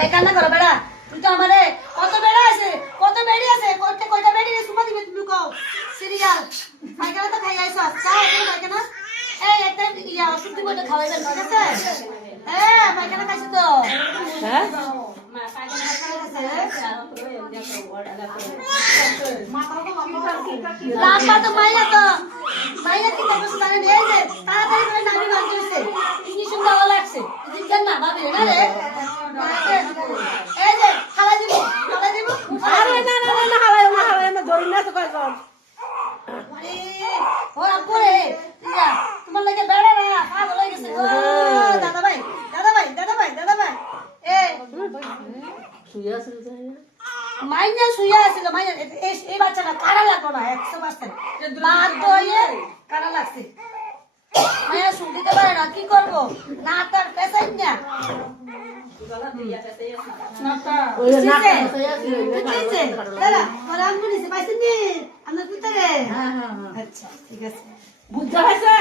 এই কান্না করো বেড়া তুই তো আমারে কত বেড়া আছে কত বেড়ি আছে কয়টা বেড়ি রে সুমা দিবে তুমি কও সিরিয়াল পায়খানা তো খাই আইছো চা তুমি পায়খানা এই একটা ইয়া ওষুধ দিব এটা খাওয়াইবেন ঠিক আছে পায়খানা খাইছো তো হ্যাঁ লাম্বা তো মাইয়া কি করবো জানেন এই যে তাড়াতাড়ি করে নামি বাঁধতে হয়েছে কি সুন্দর ভালো লাগছে জিজ্ঞান না ভাবি না রে এই যে হালাই দিব আরে না হালাই না ধরি না তো কয়জন ও আপু রে ইয়া তোমার লাগে বেড়া না পাগল হয়ে গেছে ও দাদা ভাই এই শুয়ে আছে মাইনা শুয়ে আছিল মাইনা এই বাচ্চাটা কারা লাগলো না 100% বাদ দয়ে কারা লাগছে মায়া শুন দিতে পারে না কি করব না তার পেছাই না ওই না দাদা ওরা আমগুনি সে পাইছেন নি আমরা ভিতরে হ্যাঁ আচ্ছা ঠিক আছে বুঝা হয়েছে